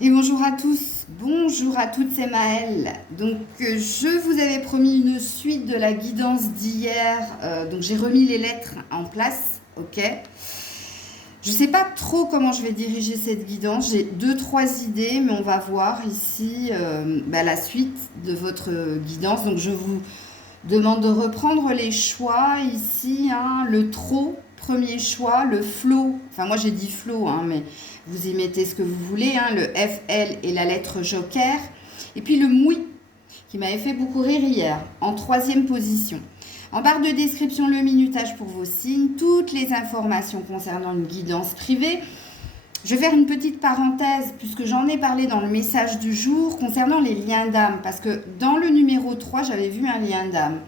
Et bonjour à tous, bonjour à toutes, c'est Maëlle. Je vous avais promis une suite de la guidance d'hier. Donc j'ai remis les lettres en place, ok. Je ne sais pas trop comment je vais diriger cette guidance. J'ai deux, trois idées, mais on va voir ici la suite de votre guidance. Donc je vous demande de reprendre les choix ici, hein, le trop, premier choix, le flow. Enfin moi j'ai dit flow, hein, mais vous y mettez ce que vous voulez, hein, le FL et la lettre joker. Et puis le moui, qui m'avait fait beaucoup rire hier, en troisième position. En barre de description, le minutage pour vos signes, toutes les informations concernant une guidance privée. Je vais faire une petite parenthèse, puisque j'en ai parlé dans le message du jour, concernant les liens d'âme, parce que dans le numéro 3, j'avais vu un lien d'âme.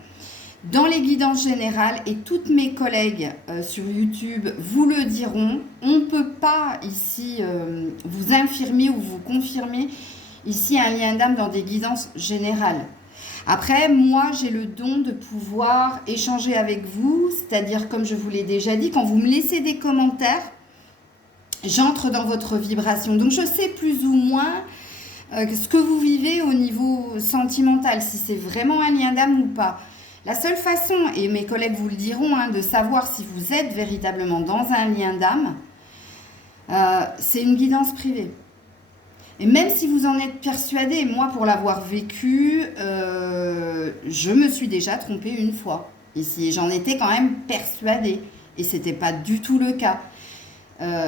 Dans les guidances générales, et toutes mes collègues sur YouTube vous le diront, on ne peut pas ici vous infirmer ou vous confirmer ici un lien d'âme dans des guidances générales. Après, moi, j'ai le don de pouvoir échanger avec vous, c'est-à-dire, comme je vous l'ai déjà dit, quand vous me laissez des commentaires, j'entre dans votre vibration. Donc, je sais plus ou moins ce que vous vivez au niveau sentimental, si c'est vraiment un lien d'âme ou pas. La seule façon, et mes collègues vous le diront, hein, de savoir si vous êtes véritablement dans un lien d'âme, c'est une guidance privée. Et même si vous en êtes persuadé, moi pour l'avoir vécu, je me suis déjà trompée une fois ici. Et j'en étais quand même persuadée. Et ce n'était pas du tout le cas.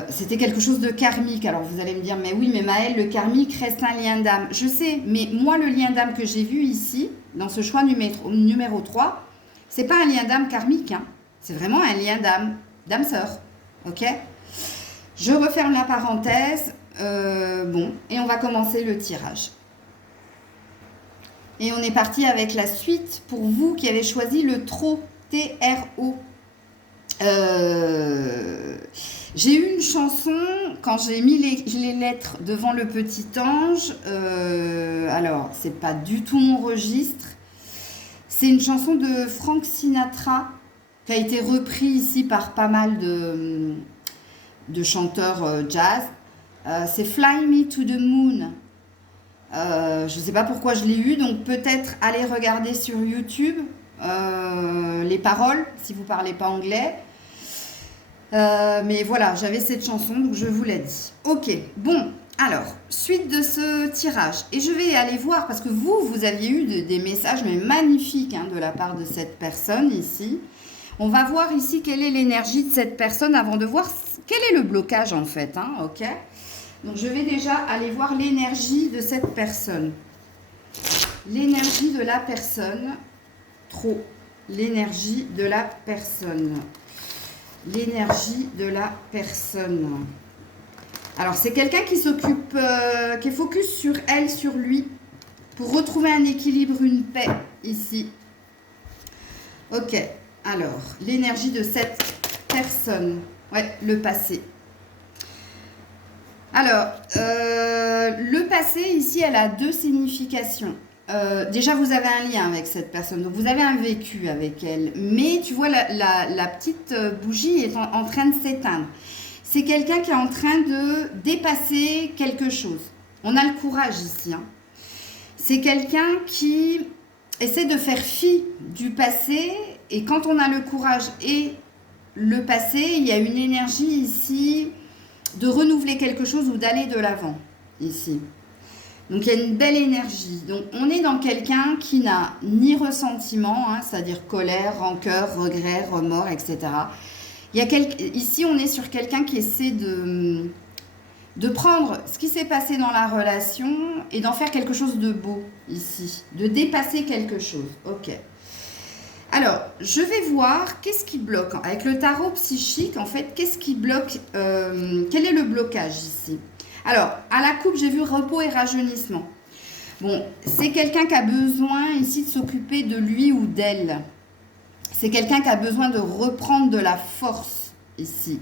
C'était quelque chose de karmique. Alors vous allez me dire, mais oui, mais Maëlle, le karmique reste un lien d'âme. Je sais, mais moi le lien d'âme que j'ai vu ici, dans ce choix numéro 3, c'est pas un lien d'âme karmique. Hein. C'est vraiment un lien d'âme, d'âme sœur. Ok ? Je referme la parenthèse. Et on va commencer le tirage. Et on est parti avec la suite pour vous qui avez choisi le TRO, T-R-O. J'ai eu une chanson quand j'ai mis les lettres devant le petit ange. Alors, c'est pas du tout mon registre. C'est une chanson de Frank Sinatra qui a été reprise ici par pas mal de chanteurs jazz. C'est Fly Me to the Moon. Je ne sais pas pourquoi je l'ai eu, donc peut-être allez regarder sur YouTube les paroles si vous ne parlez pas anglais. Mais voilà, j'avais cette chanson, donc je vous l'ai dit. Ok, bon, alors, suite de ce tirage. Et je vais aller voir, parce que vous aviez eu des messages mais magnifiques hein, de la part de cette personne ici. On va voir ici quelle est l'énergie de cette personne avant de voir quel est le blocage en fait. Hein, ok. Donc, je vais déjà aller voir l'énergie de cette personne. L'énergie de la personne. Trop. L'énergie de la personne. L'énergie de la personne. Alors, c'est quelqu'un qui s'occupe, qui est focus sur elle, sur lui, pour retrouver un équilibre, une paix, ici. Ok. Alors, l'énergie de cette personne. Ouais, le passé. Alors, le passé, ici, elle a deux significations. Déjà, vous avez un lien avec cette personne, donc vous avez un vécu avec elle. Mais tu vois, la petite bougie est en train de s'éteindre. C'est quelqu'un qui est en train de dépasser quelque chose. On a le courage ici. Hein. C'est quelqu'un qui essaie de faire fi du passé. Et quand on a le courage et le passé, il y a une énergie ici de renouveler quelque chose ou d'aller de l'avant, ici. Donc, il y a une belle énergie. Donc, on est dans quelqu'un qui n'a ni ressentiment, hein, c'est-à-dire colère, rancœur, regret, remords, etc. Ici, on est sur quelqu'un qui essaie de prendre ce qui s'est passé dans la relation et d'en faire quelque chose de beau, ici. De dépasser quelque chose. Ok. Alors, je vais voir qu'est-ce qui bloque. Avec le tarot psychique, en fait, qu'est-ce qui bloque quel est le blocage ici? Alors, à la coupe, j'ai vu repos et rajeunissement. Bon, c'est quelqu'un qui a besoin ici de s'occuper de lui ou d'elle. C'est quelqu'un qui a besoin de reprendre de la force ici.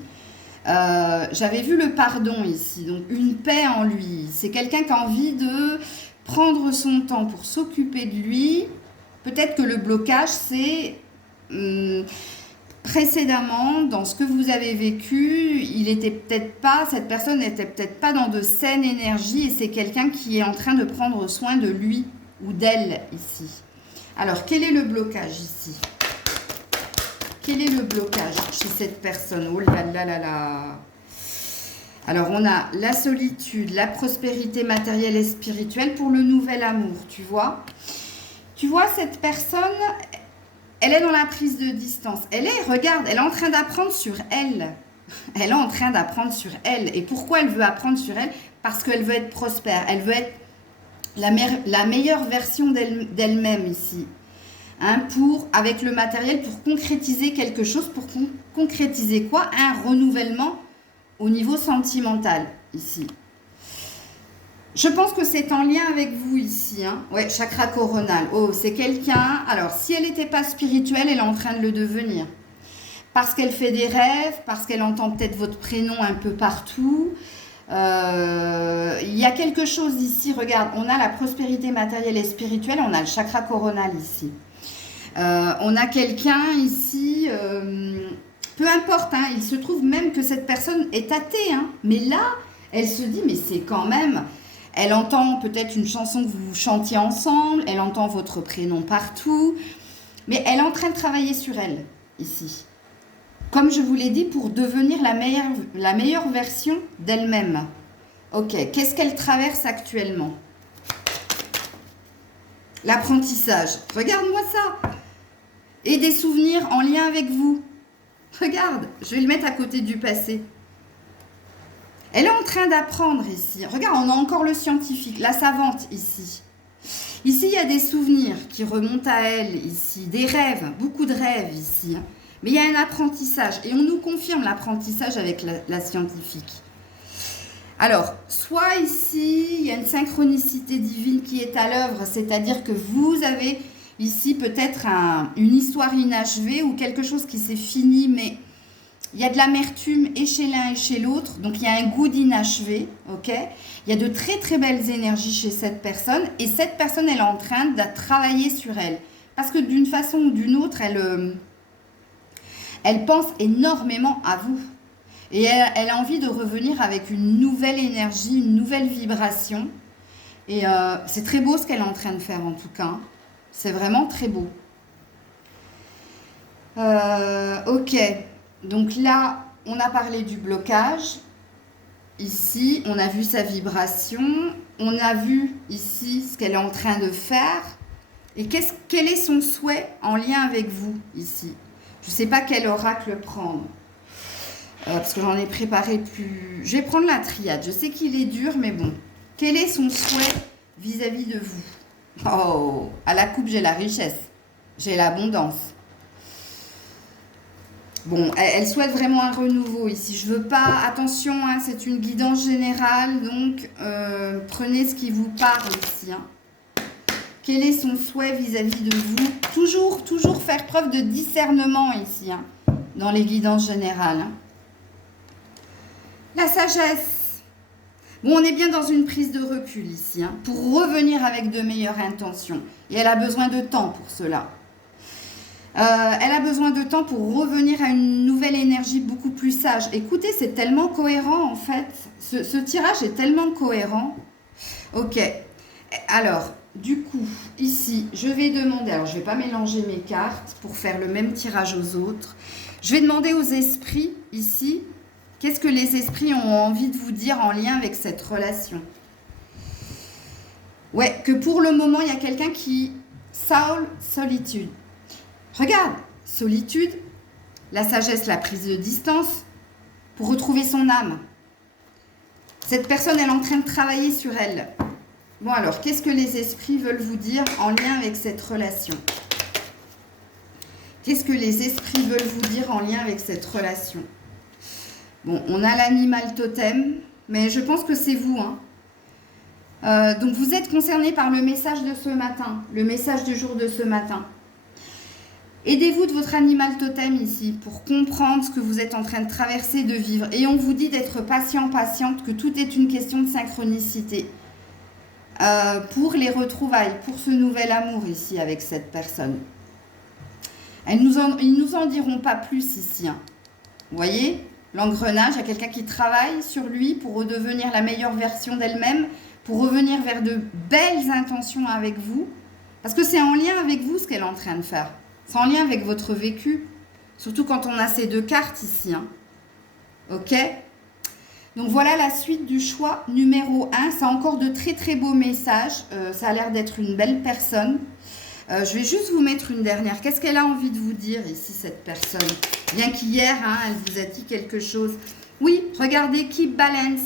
J'avais vu le pardon ici, donc une paix en lui. C'est quelqu'un qui a envie de prendre son temps pour s'occuper de lui. Peut-être que le blocage, c'est précédemment, dans ce que vous avez vécu, cette personne n'était peut-être pas dans de saines énergies et c'est quelqu'un qui est en train de prendre soin de lui ou d'elle ici. Alors, quel est le blocage ici? Quel est le blocage chez cette personne? Oh là là là là. Alors, on a la solitude, la prospérité matérielle et spirituelle pour le nouvel amour, tu vois. Tu vois, cette personne, elle est dans la prise de distance. Regarde, elle est en train d'apprendre sur elle. Elle est en train d'apprendre sur elle. Et pourquoi elle veut apprendre sur elle? Parce qu'elle veut être prospère. Elle veut être la meilleure version d'elle-même ici. Hein, avec le matériel, pour concrétiser quelque chose. Pour concrétiser quoi? Un renouvellement au niveau sentimental, ici. Je pense que c'est en lien avec vous ici. Hein. Ouais, chakra coronal. Oh, c'est quelqu'un... Alors, si elle n'était pas spirituelle, elle est en train de le devenir. Parce qu'elle fait des rêves, parce qu'elle entend peut-être votre prénom un peu partout. Il y a quelque chose ici. Regarde, on a la prospérité matérielle et spirituelle. On a le chakra coronal ici. On a quelqu'un ici... peu importe, hein, il se trouve même que cette personne est athée. Hein, mais là, elle se dit, mais c'est quand même... Elle entend peut-être une chanson que vous chantiez ensemble, elle entend votre prénom partout, mais elle est en train de travailler sur elle, ici. Comme je vous l'ai dit, pour devenir la meilleure version d'elle-même. Ok, qu'est-ce qu'elle traverse actuellement? L'apprentissage. Regarde-moi ça. Et des souvenirs en lien avec vous. Regarde, je vais le mettre à côté du passé. Elle est en train d'apprendre ici. Regarde, on a encore le scientifique, la savante ici. Ici, il y a des souvenirs qui remontent à elle ici, des rêves, beaucoup de rêves ici. Mais il y a un apprentissage et on nous confirme l'apprentissage avec la scientifique. Alors, soit ici, il y a une synchronicité divine qui est à l'œuvre, c'est-à-dire que vous avez ici peut-être une histoire inachevée ou quelque chose qui s'est fini, mais... Il y a de l'amertume et chez l'un et chez l'autre, donc il y a un goût d'inachevé, ok? Il y a de très très belles énergies chez cette personne et cette personne, elle est en train de travailler sur elle. Parce que d'une façon ou d'une autre, elle pense énormément à vous. Et elle a envie de revenir avec une nouvelle énergie, une nouvelle vibration. Et c'est très beau ce qu'elle est en train de faire en tout cas. C'est vraiment très beau. Ok. Donc là, on a parlé du blocage. Ici, on a vu sa vibration. On a vu ici ce qu'elle est en train de faire. Et quel est son souhait en lien avec vous ici? Je ne sais pas quel oracle prendre. Parce que j'en ai préparé plus... Je vais prendre la triade. Je sais qu'il est dur, mais bon. Quel est son souhait vis-à-vis de vous? Oh, à la coupe, j'ai la richesse. J'ai l'abondance. Bon, elle souhaite vraiment un renouveau ici. Je veux pas... Attention, hein, c'est une guidance générale. Donc, prenez ce qui vous parle ici. Hein. Quel est son souhait vis-à-vis de vous? Toujours faire preuve de discernement ici. Hein, dans les guidances générales. Hein. La sagesse. Bon, on est bien dans une prise de recul ici. Hein, pour revenir avec de meilleures intentions. Et elle a besoin de temps pour cela. Elle a besoin de temps pour revenir à une nouvelle énergie beaucoup plus sage. Écoutez, c'est tellement cohérent en fait. Ce tirage est tellement cohérent. Ok. Alors, du coup, ici, je vais demander... Alors, je ne vais pas mélanger mes cartes pour faire le même tirage aux autres. Je vais demander aux esprits, ici, qu'est-ce que les esprits ont envie de vous dire en lien avec cette relation. Ouais, que pour le moment, il y a quelqu'un qui... Solitude. Regarde, solitude, la sagesse, la prise de distance, pour retrouver son âme. Cette personne, elle est en train de travailler sur elle. Bon alors, qu'est-ce que les esprits veulent vous dire en lien avec cette relation? Qu'est-ce que les esprits veulent vous dire en lien avec cette relation? Bon, on a l'animal totem, mais je pense que c'est vous. Hein. Donc, vous êtes concerné par le message de ce matin, le message du jour de ce matin. Aidez-vous de votre animal totem ici pour comprendre ce que vous êtes en train de traverser, de vivre. Et on vous dit d'être patient, patiente, que tout est une question de synchronicité. Pour les retrouvailles, pour ce nouvel amour ici avec cette personne. Ils nous en diront pas plus ici. Hein. Vous voyez, l'engrenage, il y a quelqu'un qui travaille sur lui pour redevenir la meilleure version d'elle-même, pour revenir vers de belles intentions avec vous. Parce que c'est en lien avec vous ce qu'elle est en train de faire. C'est en lien avec votre vécu. Surtout quand on a ces deux cartes ici. Hein. Ok ? Donc voilà la suite du choix numéro 1. C'est encore de très très beaux messages. Ça a l'air d'être une belle personne. Je vais juste vous mettre une dernière. Qu'est-ce qu'elle a envie de vous dire ici, cette personne? Bien qu'hier, hein, elle vous a dit quelque chose. Oui, regardez, keep balance.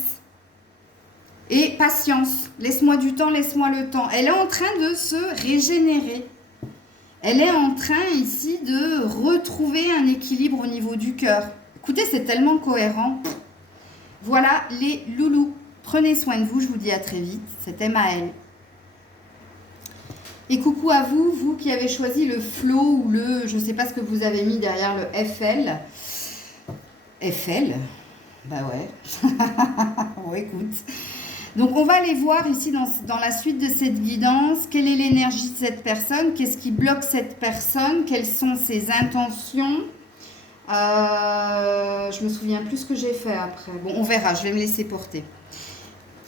Et patience. Laisse-moi du temps, laisse-moi le temps. Elle est en train de se régénérer. Elle est en train ici de retrouver un équilibre au niveau du cœur. Écoutez, c'est tellement cohérent. Voilà les loulous. Prenez soin de vous, je vous dis à très vite. C'était Maëlle. Et coucou à vous, vous qui avez choisi le flow ou le... Je ne sais pas ce que vous avez mis derrière le FL. FL? Bah ouais. Bon, écoute. Donc, on va aller voir ici dans la suite de cette guidance. Quelle est l'énergie de cette personne? Qu'est-ce qui bloque cette personne? Quelles sont ses intentions? Je me souviens plus ce que j'ai fait après. Bon, on verra, je vais me laisser porter.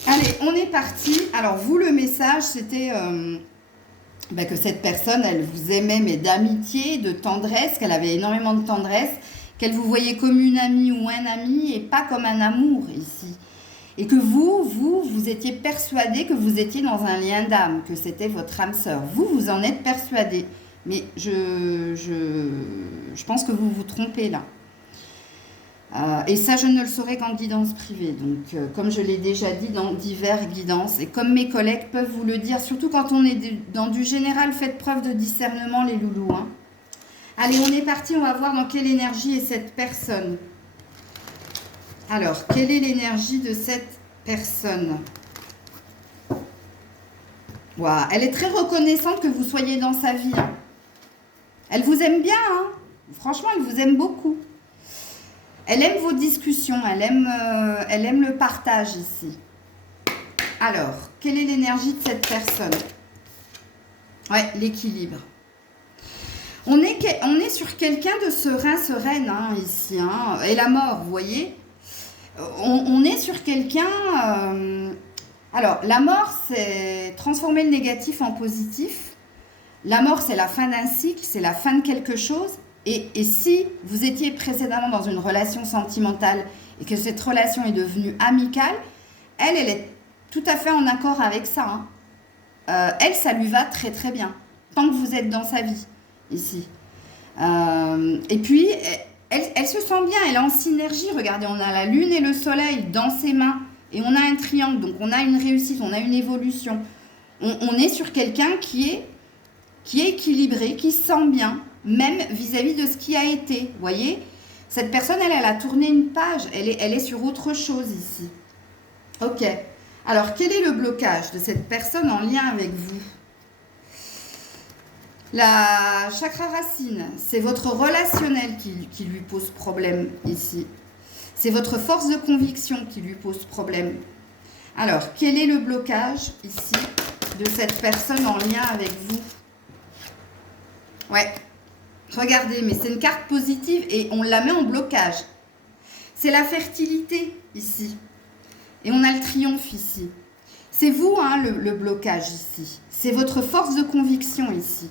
Allez, on est parti. Alors, vous, le message, c'était... que cette personne, elle vous aimait, mais d'amitié, de tendresse, qu'elle avait énormément de tendresse, qu'elle vous voyait comme une amie ou un ami et pas comme un amour ici. Et que vous étiez persuadé que vous étiez dans un lien d'âme, que c'était votre âme sœur. Vous en êtes persuadé. Mais je pense que vous vous trompez là. Et ça, je ne le saurais qu'en guidance privée. Donc, comme je l'ai déjà dit dans divers guidances, et comme mes collègues peuvent vous le dire, surtout quand on est dans du général, faites preuve de discernement, les loulous. Hein. Allez, on est parti, on va voir dans quelle énergie est cette personne. Alors, quelle est l'énergie de cette personne? Wow, elle est très reconnaissante que vous soyez dans sa vie. Hein. Elle vous aime bien, hein. Franchement, elle vous aime beaucoup. Elle aime vos discussions, elle aime le partage ici. Alors, quelle est l'énergie de cette personne? Ouais, l'équilibre. On est sur quelqu'un de sereine, hein, ici. Hein, et la mort, vous voyez? On est sur quelqu'un... alors, la mort, c'est transformer le négatif en positif. La mort, c'est la fin d'un cycle, c'est la fin de quelque chose. Et si vous étiez précédemment dans une relation sentimentale et que cette relation est devenue amicale, elle est tout à fait en accord avec ça. Hein. Elle, ça lui va très très bien, tant que vous êtes dans sa vie, ici. Et puis, elle se sent bien, elle est en synergie. Regardez, on a la lune et le soleil dans ses mains. Et on a un triangle, donc on a une réussite, on a une évolution. On est sur quelqu'un qui est équilibré, qui se sent bien, même vis-à-vis de ce qui a été. Vous voyez, cette personne, elle a tourné une page, elle est sur autre chose ici. Ok. Alors, quel est le blocage de cette personne en lien avec vous? La chakra racine, c'est votre relationnel qui lui pose problème ici. C'est votre force de conviction qui lui pose problème. Alors, quel est le blocage ici de cette personne en lien avec vous? Ouais, regardez, mais c'est une carte positive et on la met en blocage. C'est la fertilité ici. Et on a le triomphe ici. C'est vous, hein, le blocage ici. C'est votre force de conviction ici.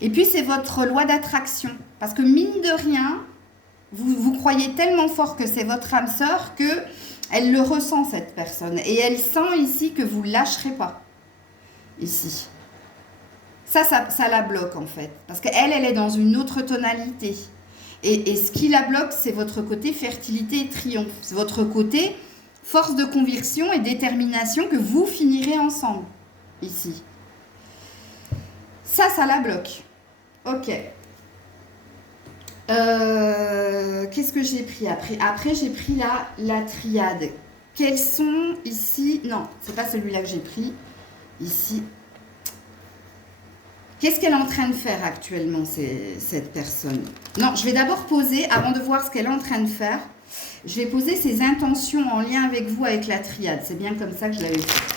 Et puis, c'est votre loi d'attraction. Parce que mine de rien, vous croyez tellement fort que c'est votre âme sœur qu'elle le ressent, cette personne. Et elle sent ici que vous ne lâcherez pas. Ici. Ça la bloque en fait. Parce qu'elle est dans une autre tonalité. Et ce qui la bloque, c'est votre côté fertilité et triomphe. C'est votre côté force de conviction et détermination que vous finirez ensemble. Ici. Ça la bloque. Ok. Qu'est-ce que j'ai pris après? Après, j'ai pris la triade. Quels sont ici... Non, c'est pas celui-là que j'ai pris. Ici... Qu'est-ce qu'elle est en train de faire actuellement, cette personne? Non, je vais d'abord poser, avant de voir ce qu'elle est en train de faire, je vais poser ses intentions en lien avec vous, avec la triade. C'est bien comme ça que je l'avais fait.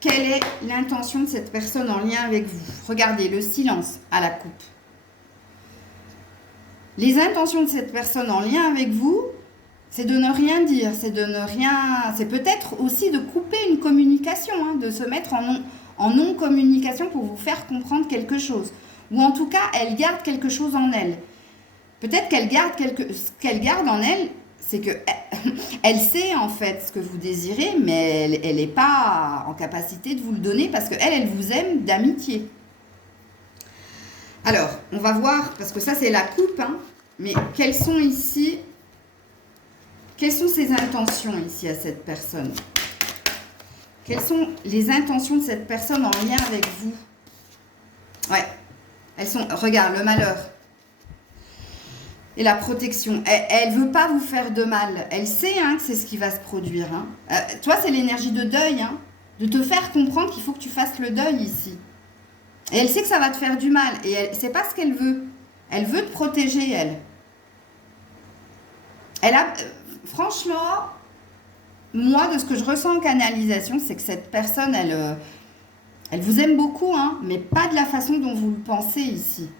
Quelle est l'intention de cette personne en lien avec vous? Regardez, le silence à la coupe. Les intentions de cette personne en lien avec vous, c'est de ne rien dire, c'est de ne rien... C'est peut-être aussi de couper une communication, hein, de se mettre en non-communication pour vous faire comprendre quelque chose. Ou en tout cas, elle garde quelque chose en elle. Peut-être qu'elle garde ce qu'elle garde en elle, c'est que elle sait en fait ce que vous désirez, mais elle n'est pas en capacité de vous le donner parce qu'elle, elle vous aime d'amitié. Alors, on va voir, parce que ça c'est la coupe, hein, mais quelles sont ici, quelles sont ses intentions ici à cette personne? Quelles sont les intentions de cette personne en lien avec vous? Ouais, elles sont, regarde, le malheur. Et la protection. Elle ne veut pas vous faire de mal. Elle sait hein, que c'est ce qui va se produire. Hein. Toi, c'est l'énergie de deuil. Hein, de te faire comprendre qu'il faut que tu fasses le deuil ici. Et elle sait que ça va te faire du mal. Et c'est pas ce qu'elle veut. Elle veut te protéger, elle. Elle a... franchement, moi, de ce que je ressens en canalisation, c'est que cette personne, elle vous aime beaucoup, hein, mais pas de la façon dont vous le pensez ici.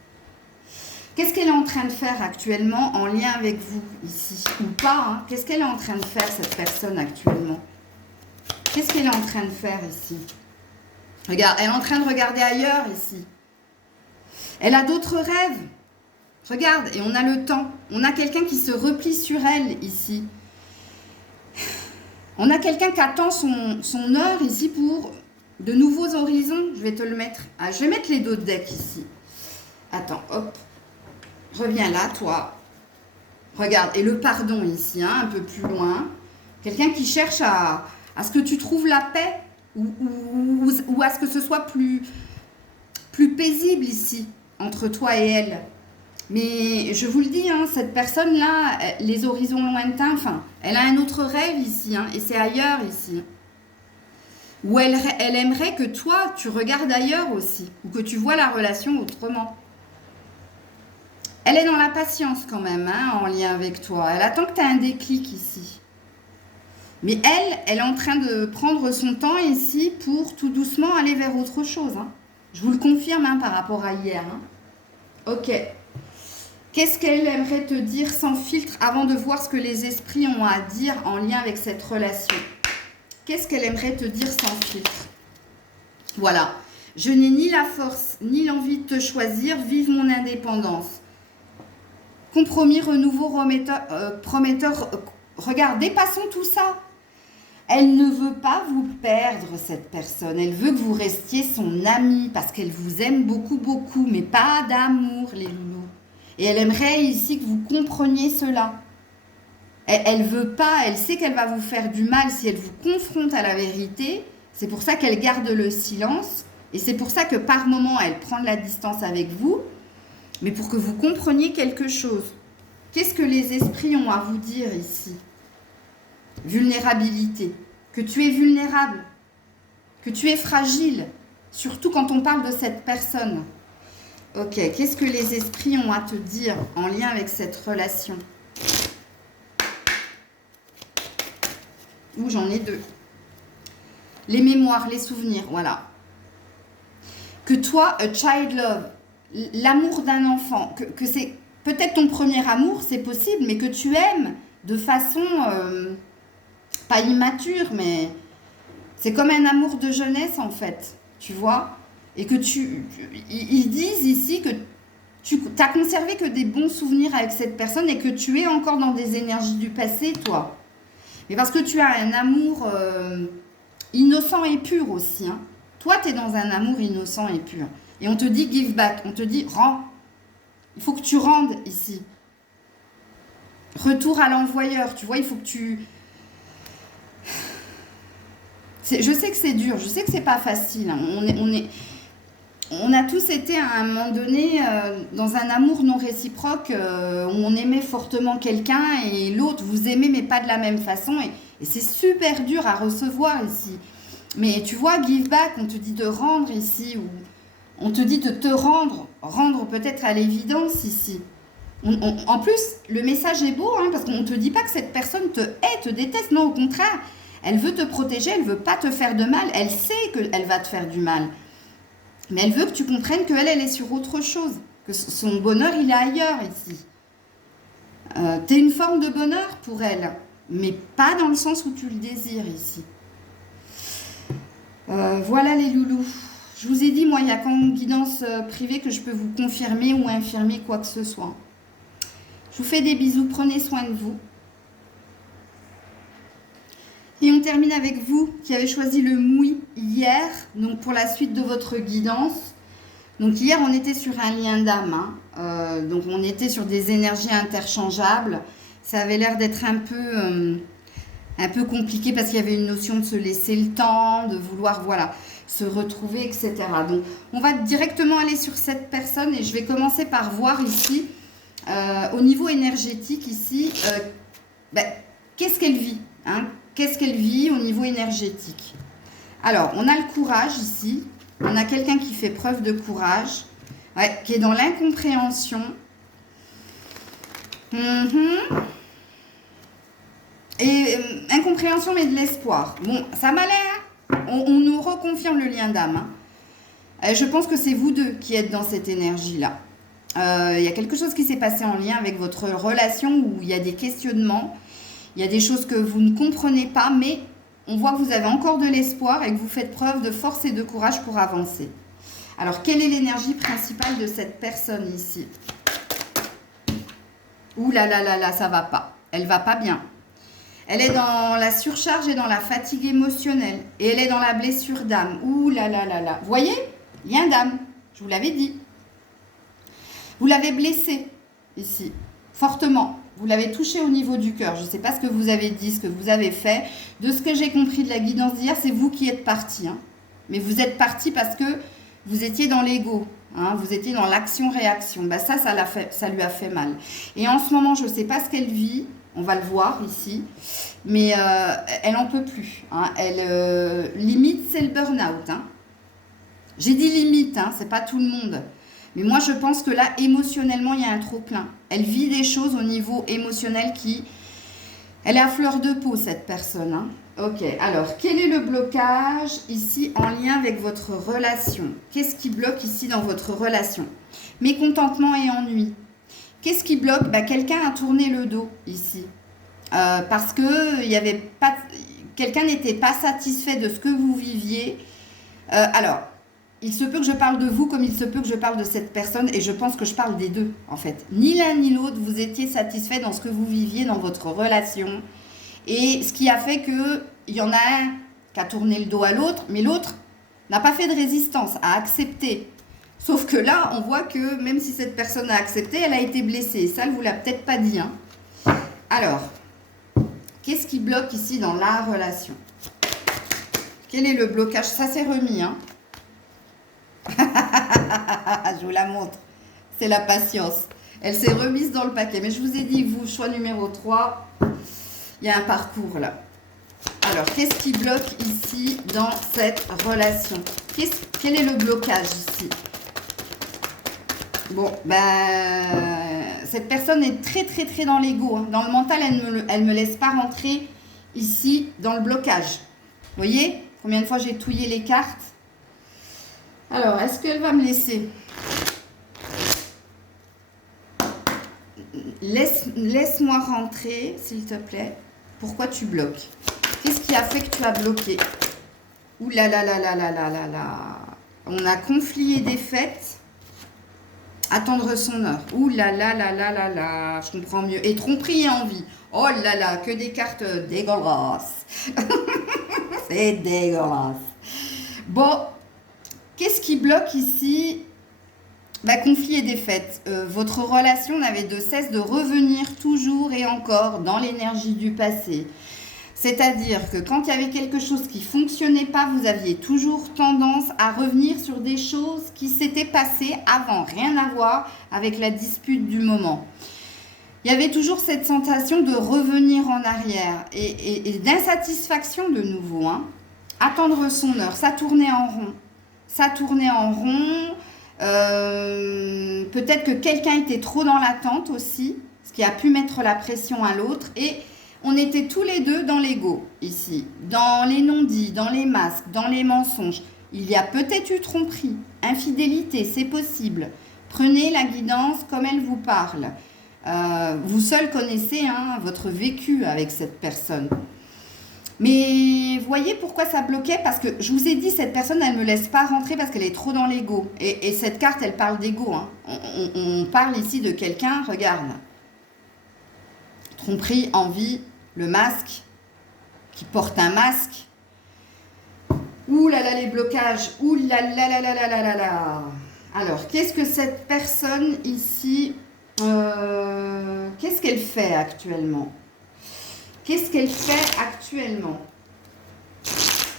Qu'est-ce qu'elle est en train de faire actuellement en lien avec vous ici? Ou pas, hein? Qu'est-ce qu'elle est en train de faire, cette personne, actuellement? Qu'est-ce qu'elle est en train de faire ici? Regarde, elle est en train de regarder ailleurs ici. Elle a d'autres rêves. Regarde, et on a le temps. On a quelqu'un qui se replie sur elle ici. On a quelqu'un qui attend son heure ici pour de nouveaux horizons. Je vais te le mettre. Ah, je vais mettre les deux decks ici. Attends, hop. Reviens là, toi. Regarde, et le pardon ici, hein, un peu plus loin. Quelqu'un qui cherche à ce que tu trouves la paix ou à ce que ce soit plus paisible ici, entre toi et elle. Mais je vous le dis, hein, cette personne-là, les horizons lointains, enfin, elle a un autre rêve ici, hein, et c'est ailleurs ici. Ou elle aimerait que toi, tu regardes ailleurs aussi, ou que tu vois la relation autrement. Elle est dans la patience quand même, hein, en lien avec toi. Elle attend que tu aies un déclic ici. Mais elle est en train de prendre son temps ici pour tout doucement aller vers autre chose. Hein. Je vous le confirme hein, par rapport à hier. Hein. Ok. Qu'est-ce qu'elle aimerait te dire sans filtre avant de voir ce que les esprits ont à dire en lien avec cette relation? Qu'est-ce qu'elle aimerait te dire sans filtre? Voilà. Je n'ai ni la force ni l'envie de te choisir. Vive mon indépendance. Compromis, renouveau, prometteur. Regarde, dépassons tout ça. Elle ne veut pas vous perdre, cette personne. Elle veut que vous restiez son amie parce qu'elle vous aime beaucoup, beaucoup, mais pas d'amour, les loulous. Et elle aimerait ici que vous compreniez cela. Elle veut pas, elle sait qu'elle va vous faire du mal si elle vous confronte à la vérité. C'est pour ça qu'elle garde le silence. Et c'est pour ça que par moment, elle prend de la distance avec vous. Mais pour que vous compreniez quelque chose. Qu'est-ce que les esprits ont à vous dire ici? Vulnérabilité. Que tu es vulnérable. Que tu es fragile. Surtout quand on parle de cette personne. Ok, qu'est-ce que les esprits ont à te dire en lien avec cette relation? Ouh, j'en ai deux. Les mémoires, les souvenirs, voilà. Que toi, a child love, l'amour d'un enfant, que c'est peut-être ton premier amour, c'est possible, mais que tu aimes de façon pas immature, mais c'est comme un amour de jeunesse en fait, tu vois. Et que ils disent ici que tu n'as conservé que des bons souvenirs avec cette personne et que tu es encore dans des énergies du passé, toi. Mais parce que tu as un amour innocent et pur aussi. Hein. Toi, tu es dans un amour innocent et pur. Et on te dit give back, on te dit rends. Il faut que tu rendes ici. Retour à l'envoyeur, tu vois, il faut que tu... Je sais que c'est dur, je sais que c'est pas facile. Hein. On a tous été à un moment donné dans un amour non réciproque où on aimait fortement quelqu'un et l'autre vous aimait mais pas de la même façon. Et c'est super dur à recevoir ici. Mais tu vois, give back, on te dit de rendre ici ou on te dit de te rendre peut-être à l'évidence ici. En plus, le message est beau hein, parce qu'on ne te dit pas que cette personne te hait, te déteste. Non, au contraire, elle veut te protéger, elle ne veut pas te faire de mal. Elle sait qu'elle va te faire du mal. Mais elle veut que tu comprennes qu'elle est sur autre chose. Que son bonheur, il est ailleurs ici. Tu es une forme de bonheur pour elle, mais pas dans le sens où tu le désires ici. Voilà les loulous. Je vous ai dit, moi, il n'y a qu'en guidance privée que je peux vous confirmer ou infirmer quoi que ce soit. Je vous fais des bisous, prenez soin de vous. Et on termine avec vous qui avez choisi le moui hier, donc pour la suite de votre guidance. Donc hier, on était sur un lien d'âme, hein. Donc on était sur des énergies interchangeables. Ça avait l'air d'être un peu compliqué parce qu'il y avait une notion de se laisser le temps, de vouloir, voilà, se retrouver, etc. Donc, on va directement aller sur cette personne et je vais commencer par voir ici, au niveau énergétique, ici, qu'est-ce qu'elle vit, hein? Qu'est-ce qu'elle vit au niveau énergétique? Alors, on a le courage ici. On a quelqu'un qui fait preuve de courage, ouais, qui est dans l'incompréhension. Et incompréhension, mais de l'espoir. Bon, ça m'a l'air. On nous reconfirme le lien d'âme. Hein. Je pense que c'est vous deux qui êtes dans cette énergie-là. Il y a quelque chose qui s'est passé en lien avec votre relation où il y a des questionnements. Il y a des choses que vous ne comprenez pas, mais on voit que vous avez encore de l'espoir et que vous faites preuve de force et de courage pour avancer. Alors, quelle est l'énergie principale de cette personne ici? Ouh là là là là, ça va pas. Elle va pas bien. Elle est dans la surcharge et dans la fatigue émotionnelle. Et elle est dans la blessure d'âme. Ouh là là là là. Vous voyez? Lien d'âme. Je vous l'avais dit. Vous l'avez blessée ici, fortement. Vous l'avez touché au niveau du cœur. Je ne sais pas ce que vous avez dit, ce que vous avez fait. De ce que j'ai compris de la guidance d'hier, c'est vous qui êtes parti. Hein. Mais vous êtes parti parce que vous étiez dans l'ego. Hein, vous étiez dans l'action-réaction. Ben ça lui a fait mal. Et en ce moment, je ne sais pas ce qu'elle vit. On va le voir ici. Mais elle n'en peut plus. Hein. Elle, limite, c'est le burn-out. Hein. J'ai dit limite, hein, ce n'est pas tout le monde. Mais moi, je pense que là, émotionnellement, il y a un trop-plein. Elle vit des choses au niveau émotionnel qui... Elle est à fleur de peau, cette personne. Hein. Ok, alors, quel est le blocage ici en lien avec votre relation? Qu'est-ce qui bloque ici dans votre relation? Mécontentement et ennui. Qu'est-ce qui bloque? Quelqu'un a tourné le dos ici. Parce que il y avait pas... quelqu'un n'était pas satisfait de ce que vous viviez. Alors... Il se peut que je parle de vous comme il se peut que je parle de cette personne et je pense que je parle des deux en fait. Ni l'un ni l'autre, vous étiez satisfait dans ce que vous viviez dans votre relation et ce qui a fait qu'il y en a un qui a tourné le dos à l'autre, mais l'autre n'a pas fait de résistance, a accepté. Sauf que là, on voit que même si cette personne a accepté, elle a été blessée. Ça, elle ne vous l'a peut-être pas dit. Hein. Alors, qu'est-ce qui bloque ici dans la relation? Quel est le blocage? Ça s'est remis, hein. Je vous la montre. C'est la patience. Elle s'est remise dans le paquet. Mais je vous ai dit, vous, choix numéro 3, il y a un parcours là. Alors, qu'est-ce qui bloque ici dans cette relation? Quel est le blocage ici? Bon, cette personne est très, très, très dans l'ego. Hein. Dans le mental, elle me laisse pas rentrer ici dans le blocage. Vous voyez combien de fois j'ai touillé les cartes? Alors, est-ce qu'elle va me laisser? Laisse-moi rentrer, s'il te plaît. Pourquoi tu bloques? Qu'est-ce qui a fait que tu as bloqué? Ouh là là là là là là là là. On a conflit et défaite. Attendre son heure. Ouh là là là là là là. Je comprends mieux. Et tromperie et envie. Oh là là, que des cartes dégueulasses. C'est dégueulasse. Bon. Qu'est-ce qui bloque ici? Conflit et défaite. Votre relation n'avait de cesse de revenir toujours et encore dans l'énergie du passé. C'est-à-dire que quand il y avait quelque chose qui ne fonctionnait pas, vous aviez toujours tendance à revenir sur des choses qui s'étaient passées avant, rien à voir avec la dispute du moment. Il y avait toujours cette sensation de revenir en arrière et d'insatisfaction de nouveau. Hein. Attendre son heure, ça tournait en rond. Ça tournait en rond. Peut-être que quelqu'un était trop dans l'attente aussi, ce qui a pu mettre la pression à l'autre. Et on était tous les deux dans l'ego ici, dans les non-dits, dans les masques, dans les mensonges. Il y a peut-être eu tromperie, infidélité, c'est possible. Prenez la guidance comme elle vous parle. Vous seul connaissez hein, votre vécu avec cette personne. Mais voyez pourquoi ça bloquait? Parce que je vous ai dit, cette personne, elle ne me laisse pas rentrer parce qu'elle est trop dans l'ego. Et cette carte, elle parle d'ego. Hein. On parle ici de quelqu'un, regarde. Tromperie, envie, le masque, qui porte un masque. Ouh là là, les blocages. Ouh là là là là là là là là. Alors, qu'est-ce que cette personne ici, qu'est-ce qu'elle fait actuellement? Qu'est-ce qu'elle fait actuellement?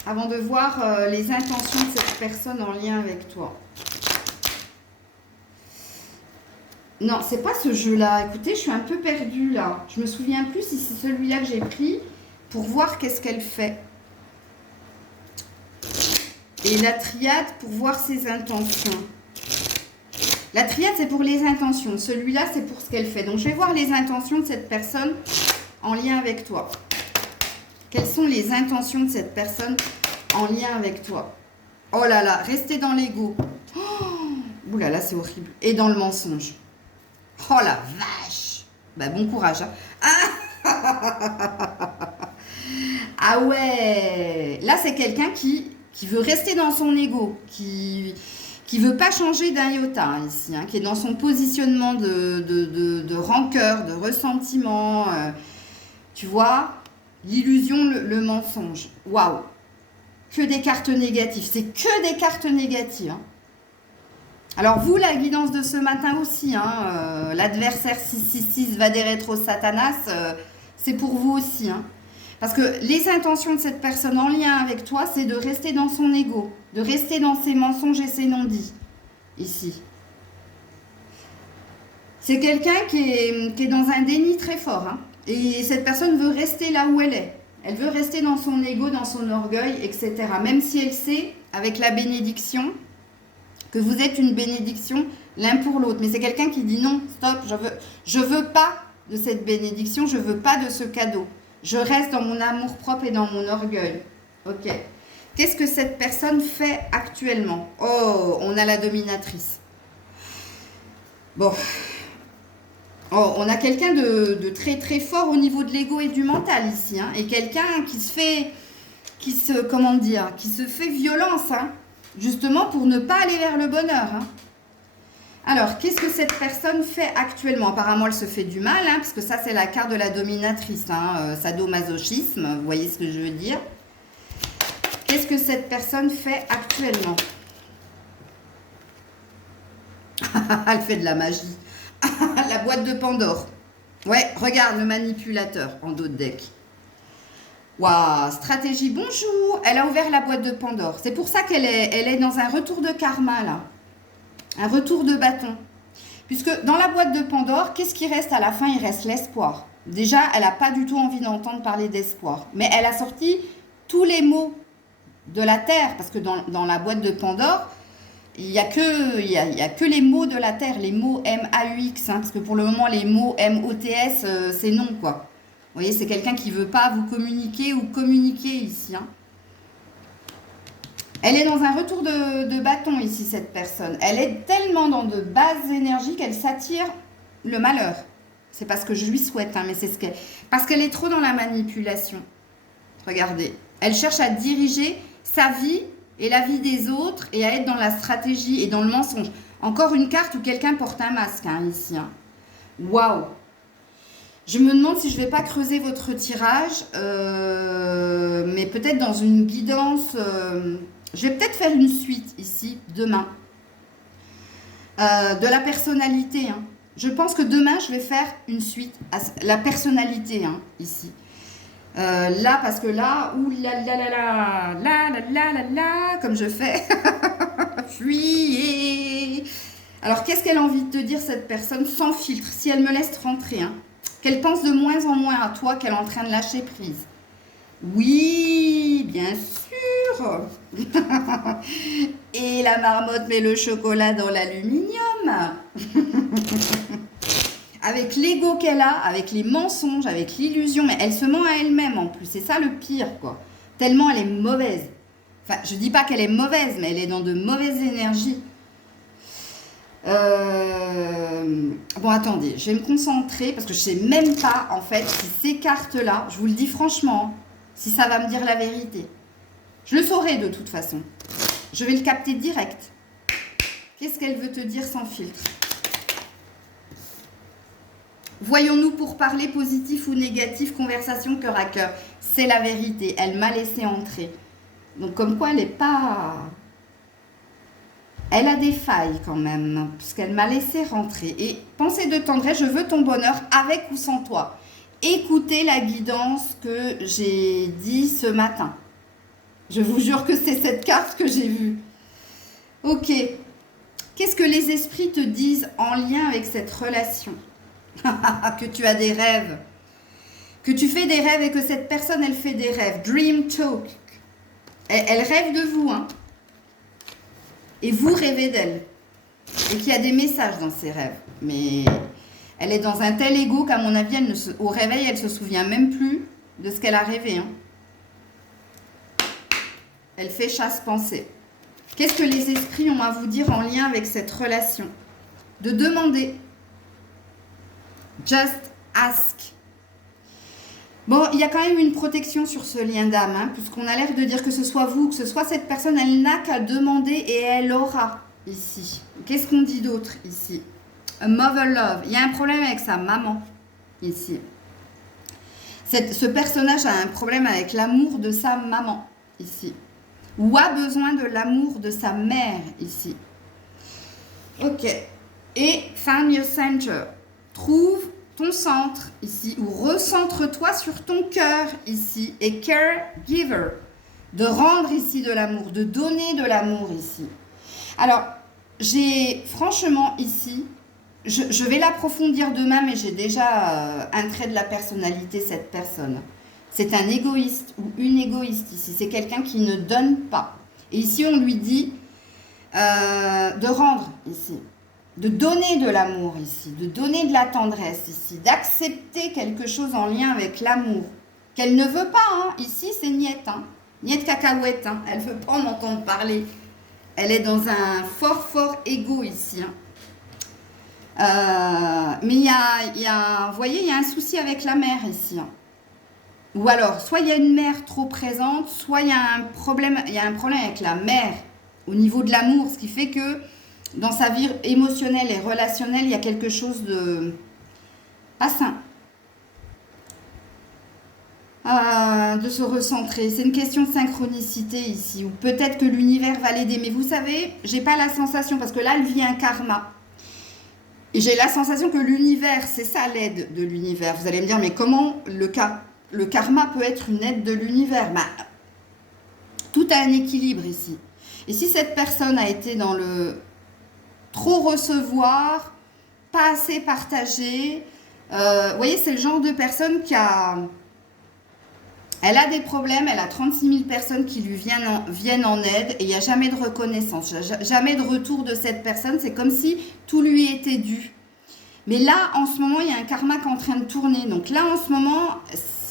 Avant de voir les intentions de cette personne en lien avec toi. Non, c'est pas ce jeu-là. Écoutez, je suis un peu perdue là. Je me souviens plus si c'est celui-là que j'ai pris pour voir qu'est-ce qu'elle fait. Et la triade pour voir ses intentions. La triade, c'est pour les intentions. Celui-là, c'est pour ce qu'elle fait. Donc, je vais voir les intentions de cette personne en lien avec toi. Quelles sont les intentions de cette personne en lien avec toi? Oh là là, restez dans l'ego. Ouh là là, c'est horrible. Et dans le mensonge. Oh la vache. Bah, bon courage. Hein. Ah ouais. Là, c'est quelqu'un qui veut rester dans son ego, qui veut pas changer d'un iota hein, ici, hein, qui est dans son positionnement de rancœur, de ressentiment. Tu vois, l'illusion, le mensonge. Waouh. Que des cartes négatives. C'est que des cartes négatives. Hein. Alors vous, la guidance de ce matin aussi, hein, l'adversaire 666 va des rétro Satanas, c'est pour vous aussi. Hein. Parce que les intentions de cette personne en lien avec toi, c'est de rester dans son ego, de rester dans ses mensonges et ses non-dits, ici. C'est quelqu'un qui est dans un déni très fort. Hein. Et cette personne veut rester là où elle est. Elle veut rester dans son ego, dans son orgueil, etc. Même si elle sait, avec la bénédiction, que vous êtes une bénédiction l'un pour l'autre. Mais c'est quelqu'un qui dit non, stop, je veux pas de cette bénédiction, je veux pas de ce cadeau. Je reste dans mon amour-propre et dans mon orgueil. Ok. Qu'est-ce que cette personne fait actuellement? Oh, on a la dominatrice. Bon. Oh, on a quelqu'un de très très fort au niveau de l'ego et du mental ici. Hein, et quelqu'un qui se fait violence. Hein, justement pour ne pas aller vers le bonheur. Hein. Alors, qu'est-ce que cette personne fait actuellement? Apparemment, elle se fait du mal, hein, parce que ça, c'est la carte de la dominatrice, hein, sadomasochisme, vous voyez ce que je veux dire? Qu'est-ce que cette personne fait actuellement? Elle fait de la magie. La boîte de Pandore. Ouais, regarde le manipulateur en dos de deck. Waouh, stratégie, bonjour. Elle a ouvert la boîte de Pandore. C'est pour ça qu'elle est dans un retour de karma, là. Un retour de bâton. Puisque dans la boîte de Pandore, qu'est-ce qui reste à la fin? Il reste l'espoir. Déjà, elle n'a pas du tout envie d'entendre parler d'espoir. Mais elle a sorti tous les mots de la Terre. Parce que dans la boîte de Pandore, il n'y a que les mots de la Terre, les mots M-A-U-X. Hein, parce que pour le moment, les mots M-O-T-S, c'est non, quoi. Vous voyez, c'est quelqu'un qui ne veut pas vous communiquer ou communiquer ici. Hein. Elle est dans un retour de bâton ici, cette personne. Elle est tellement dans de basses énergies qu'elle s'attire le malheur. C'est pas ce que je lui souhaite, hein, mais c'est ce qu'elle... Parce qu'elle est trop dans la manipulation. Regardez. Elle cherche à diriger sa vie et la vie des autres et à être dans la stratégie et dans le mensonge. Encore une carte où quelqu'un porte un masque, hein, ici. Hein. Waouh! Je me demande si je ne vais pas creuser votre tirage, mais peut-être dans une guidance... je vais peut-être faire une suite ici, demain, de la personnalité. Hein. Je pense que demain, je vais faire une suite à la personnalité, hein, ici. Là, parce que là, ouh là là là là, là là là là là, comme je fais, fuyez. Alors, qu'est-ce qu'elle a envie de te dire, cette personne, sans filtre, si elle me laisse rentrer, hein, qu'elle pense de moins en moins à toi, qu'elle est en train de lâcher prise. Oui, bien sûr. Et la marmotte met le chocolat dans l'aluminium. Avec l'ego qu'elle a, avec les mensonges, avec l'illusion, mais elle se ment à elle-même en plus. C'est ça le pire, quoi. Tellement elle est mauvaise. Enfin, je dis pas qu'elle est mauvaise, mais elle est dans de mauvaises énergies. Bon, attendez, je vais me concentrer parce que je sais même pas, en fait, si ces cartes-là, je vous le dis franchement, si ça va me dire la vérité. Je le saurai de toute façon. Je vais le capter direct. Qu'est-ce qu'elle veut te dire sans filtre? Voyons-nous pour parler positif ou négatif, conversation cœur à cœur. C'est la vérité, elle m'a laissé entrer. Donc comme quoi elle n'est pas... Elle a des failles quand même, puisqu'elle m'a laissé rentrer. Et pensée de tendresse, je veux ton bonheur avec ou sans toi. Écoutez la guidance que j'ai dit ce matin. Je vous jure que c'est cette carte que j'ai vue. Ok. Qu'est-ce que les esprits te disent en lien avec cette relation? Que tu as des rêves. Que tu fais des rêves et que cette personne, elle fait des rêves. Dream talk. Elle rêve de vous, hein. Et vous rêvez d'elle. Et qu'il y a des messages dans ses rêves. Mais elle est dans un tel ego qu'à mon avis, au réveil, elle ne se souvient même plus de ce qu'elle a rêvé. Hein. Elle fait chasse-pensée. Qu'est-ce que les esprits ont à vous dire en lien avec cette relation? De demander. Just ask. Bon, il y a quand même une protection sur ce lien d'âme, hein, puisqu'on a l'air de dire que ce soit vous, que ce soit cette personne, elle n'a qu'à demander et elle aura ici. Qu'est-ce qu'on dit d'autre ici? A mother love. Il y a un problème avec sa maman ici. Ce personnage a un problème avec l'amour de sa maman ici. Ou a besoin de l'amour de sa mère ici. Ok. Et find your center. Trouve ton centre ici, ou recentre-toi sur ton cœur ici, et caregiver, de rendre ici de l'amour, de donner de l'amour ici. Alors, j'ai franchement ici, je vais l'approfondir demain, mais j'ai déjà un trait de la personnalité, cette personne. C'est un égoïste ou une égoïste ici, c'est quelqu'un qui ne donne pas. Et ici, on lui dit de rendre ici. De donner de l'amour ici, de donner de la tendresse ici, d'accepter quelque chose en lien avec l'amour, qu'elle ne veut pas, hein. Ici c'est niette, hein. Niette cacahuète, hein. Elle ne veut pas en entendre parler. Elle est dans un fort ego ici. Hein. Mais il y a, vous voyez, il y a un souci avec la mère ici. Hein. Ou alors, soit il y a une mère trop présente, soit il y a un problème avec la mère au niveau de l'amour, ce qui fait que dans sa vie émotionnelle et relationnelle, il y a quelque chose de pas sain. De se recentrer. C'est une question de synchronicité ici. Ou peut-être que l'univers va l'aider. Mais vous savez, j'ai pas la sensation, parce que là, elle vit un karma. Et j'ai la sensation que l'univers, c'est ça l'aide de l'univers. Vous allez me dire, mais comment le karma peut être une aide de l'univers? Tout a un équilibre ici. Et si cette personne a été dans le trop recevoir, pas assez partager. Vous voyez, c'est le genre de personne qui a... Elle a des problèmes, elle a 36 000 personnes qui lui viennent en aide et il n'y a jamais de reconnaissance, jamais de retour de cette personne. C'est comme si tout lui était dû. Mais là, en ce moment, il y a un karma qui est en train de tourner. Donc là, en ce moment,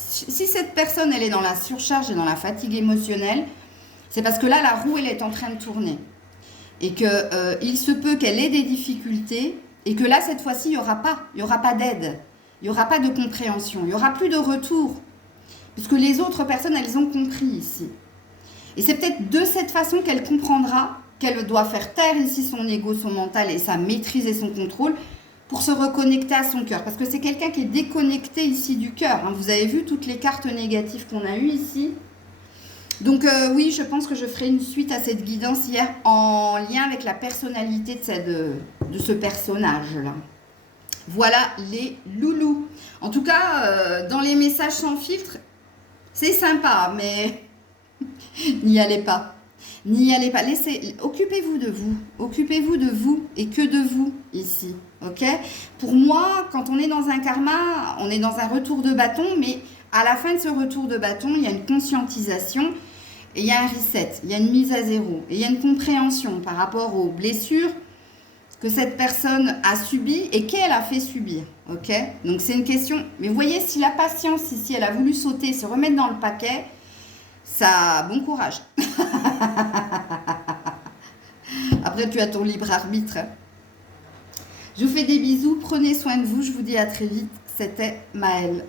si cette personne, elle est dans la surcharge et dans la fatigue émotionnelle, c'est parce que là, la roue, elle est en train de tourner. Et qu'il se peut qu'elle ait des difficultés et que là, cette fois-ci, il n'y aura pas d'aide, il n'y aura pas de compréhension, il n'y aura plus de retour. Puisque les autres personnes, elles ont compris ici. Et c'est peut-être de cette façon qu'elle comprendra qu'elle doit faire taire ici son ego, son mental et sa maîtrise et son contrôle pour se reconnecter à son cœur. Parce que c'est quelqu'un qui est déconnecté ici du cœur. Hein. Vous avez vu toutes les cartes négatives qu'on a eues ici. Donc oui, je pense que je ferai une suite à cette guidance hier en lien avec la personnalité de ce personnage-là. Voilà les loulous. En tout cas, dans les messages sans filtre, c'est sympa, mais n'y allez pas. N'y allez pas. Occupez-vous de vous. Occupez-vous de vous et que de vous ici. Ok? Pour moi, quand on est dans un karma, on est dans un retour de bâton, mais à la fin de ce retour de bâton, il y a une conscientisation et il y a un reset, il y a une mise à zéro et il y a une compréhension par rapport aux blessures que cette personne a subies et qu'elle a fait subir. Ok? Donc c'est une question. Mais vous voyez, si la patience ici, elle a voulu sauter, se remettre dans le paquet, ça, bon courage. Après, tu as ton libre arbitre. Je vous fais des bisous, prenez soin de vous, je vous dis à très vite. C'était Maëlle.